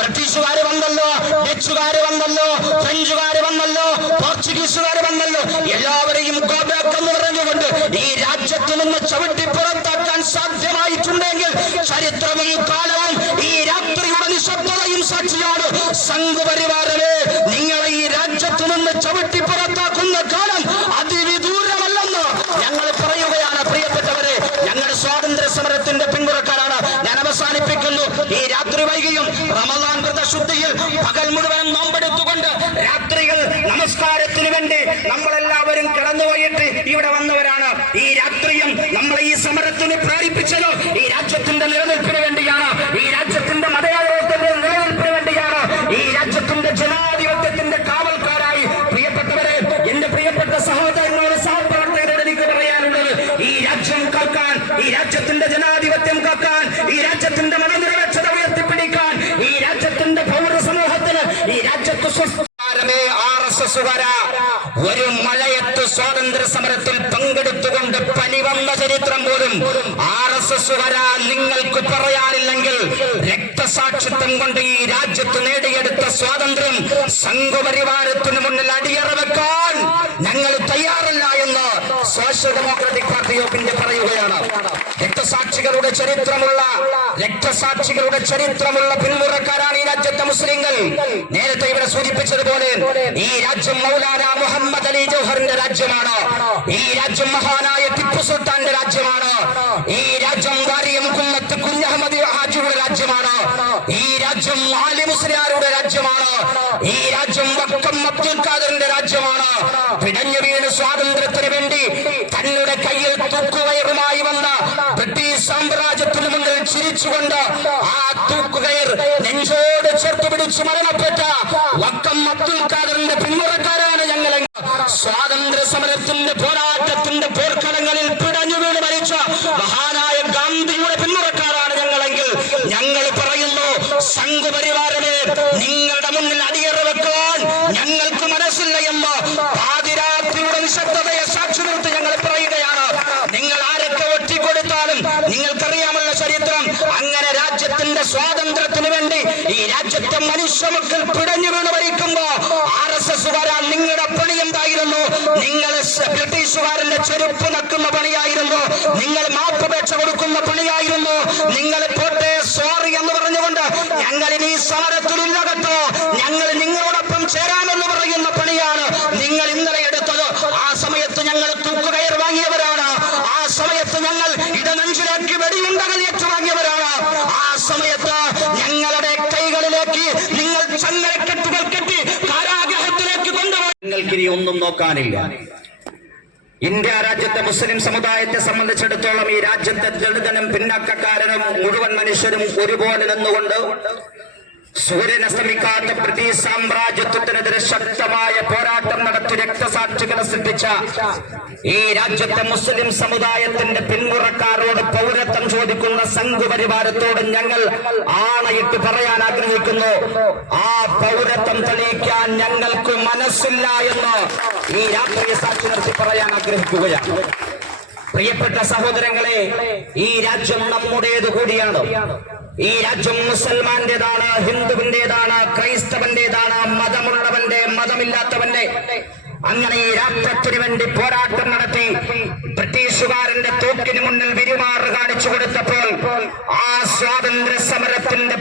ഡച്ചുകാര് വന്നല്ലോ ഡച്ചുകാര് വന്നല്ലോ ഫ്രഞ്ചുകാര് വന്നല്ലോ പോർച്ചുഗീസുകാര് വന്നല്ലോ. എല്ലാവരെയും എന്ന് പറഞ്ഞുകൊണ്ട് ഈ രാജ്യത്ത് നിന്ന് ചവിട്ടി പുറത്താക്കാൻ സാധ്യമായിട്ടുണ്ടെങ്കിൽ ചരിത്രവും കാലവും ഈ രാത്രിയുടെ നിശബ്ദതയും സാക്ഷിയാണ് സംഘപരിവാരമേ. നിങ്ങളെ ഈ രാജ്യത്ത് നിന്ന് ചവിട്ടി പുറത്താക്കുന്ന കാലം അതിവിദൂരമല്ലെന്ന് ഞങ്ങൾ പറയുകയാണ്. പ്രിയപ്പെട്ടവരെ ഞങ്ങൾ സ്വാതന്ത്ര്യ സമരത്തിന്റെ പിന്മുറക്കാരാണ് ഞാൻ അവസാനിപ്പിക്കുന്നു. ഈ രാത്രി വൈകിയും റമദാൻ വ്രതശുദ്ധിയിൽ പകൽ മുഴുവൻ നോമ്പെടുത്തുകൊണ്ട് രാത്രികൾ നമസ്കാരത്തിന് വേണ്ടി നമ്മളെല്ലാവരും കടന്നുപോയിട്ട് ഇവിടെ വന്നവരാണ്. ഈ രാത്രിയും നമ്മൾ ഈ സമരത്തിന് പ്രേരിപ്പിച്ചത് സ്വാതന്ത്ര്യ സമരത്തിൽ പങ്കെടുത്തുകൊണ്ട് പനി വന്ന ചരിത്രം പോലും ആർ എസ് എസുകാരാ നിങ്ങൾക്ക് പറയാനില്ലെങ്കിൽ രക്തസാക്ഷിത്വം കൊണ്ട് ഈ രാജ്യത്ത് നേടിയെടുത്ത സ്വാതന്ത്ര്യം സംഘപരിവാരത്തിന് മുന്നിൽ അടിയറ വെക്കാൻ ഞങ്ങൾ തയ്യാറല്ല എന്ന് social democratic party of India പറയുകയാണ്. രക്തസാക്ഷികളുടെ ചരിത്രമുള്ള രക്തസാക്ഷികളുടെ ചരിത്രമുള്ള പിന്മുറക്കാരാണ് ഈ രാജ്യത്തെ മുസ്ലിങ്ങൾ. നേരത്തെ ഇവിടെ സൂചിപ്പിച്ചതുപോലെ ഈ രാജ്യം മൗലാന മുഹമ്മദ് അലി ജൗഹറിന്റെ രാജ്യമാണ്. ഈ രാജ്യം മഹാനായ ടിപ്പു സുൽത്താന്റെ രാജ്യമാണ്. ഈ രാജ്യം വാരിയം കുന്നത്ത് കുഞ്ഞഹമ്മദ് ഹാജിയുടെ രാജ്യമാണ്. ഈ രാജ്യം ആലി മുസ്ലിയാരുടെ രാജ്യമാണ്. ഈ രാജ്യം വക്കം അബ്ദുൽ ഖാദറിന്റെ രാജ്യമാണ്. പിടഞ്ഞു വീണ് സ്വാതന്ത്ര്യത്തിന് വേണ്ടി തങ്ങളുടെ കയ്യിൽ തൂക്കുകയറുമായി വന്ന ബ്രിട്ടീഷ് സാമ്രാജ്യത്തിന് മുന്നിൽ ചിരിച്ചുകൊണ്ട് ആ തൂക്കുകയർ നെഞ്ചോട് ചേർത്ത് പിടിച്ച് മരണപ്പെട്ട സ്വാതന്ത്ര്യത്തിന് വേണ്ടി ഈ രാജ്യത്തെ മനുഷ്യ മക്കൾ പിടഞ്ഞു വീണ് മരിക്കുമ്പോ ആർ എസ് എസ് വരാൻ നിങ്ങളുടെ പണി എന്തായിരുന്നു? നിങ്ങൾ ബ്രിട്ടീഷുകാരന്റെ ചെരുപ്പ് നക്കുന്ന പണിയായിരുന്നു. നിങ്ങൾ മാപ്പപേക്ഷ കൊടുക്കുന്ന പണിയായിരുന്നു. നിങ്ങൾക്കിനി ഒന്നും നോക്കാനില്ല. ഇന്ത്യ രാജ്യത്തെ മുസ്ലിം സമുദായത്തെ സംബന്ധിച്ചിടത്തോളം ഈ രാജ്യത്തെ ദളിതനും പിന്നാക്കക്കാരനും മുഴുവൻ മനുഷ്യരും ഒരുപോലെ നിന്നുകൊണ്ട് സൂര്യൻ അസ്തമിക്കാത്ത ബ്രിട്ടീഷ് സാമ്രാജ്യത്വത്തിനെതിരെ ശക്തമായ പോരാട്ടം നടത്തി രക്തസാക്ഷികളെ സൃഷ്ടിച്ച ഈ രാജ്യത്തെ മുസ്ലിം സമുദായത്തിന്റെ പിന്മുറക്കാരോട് പൗരത്വം ചോദിക്കുന്ന സംഘപരിവാരത്തോട് ഞങ്ങൾ ആണയിട്ട് പറയാൻ ആഗ്രഹിക്കുന്നു. ആ പൗരത്വം തെളിയിക്കാൻ ഞങ്ങൾക്ക് മനസ്സില്ല എന്ന് ഈ രാത്രിയെ സാക്ഷി നിർത്തി പറയാൻ ആഗ്രഹിക്കുകയാണ്. പ്രിയപ്പെട്ട സഹോദരങ്ങളെ ഈ രാജ്യം നമ്മുടേത് കൂടിയാണ്. ഈ രാജ്യം മുസൽമാന്റേതാണ് ഹിന്ദുവിന്റേതാണ് ക്രൈസ്തവന്റേതാണ് മതമുള്ളവന്റെ മതമില്ലാത്തവന്റെ. അങ്ങനെ ഈ രാഷ്ട്രത്തിന് വേണ്ടി പോരാട്ടം നടത്തി ബ്രിട്ടീഷുകാരന്റെ തോക്കിന് മുന്നിൽ വിരുമാറ് കാണിച്ചു കൊടുത്തപ്പോൾ ആ സ്വാതന്ത്ര്യ സമരത്തിന്റെ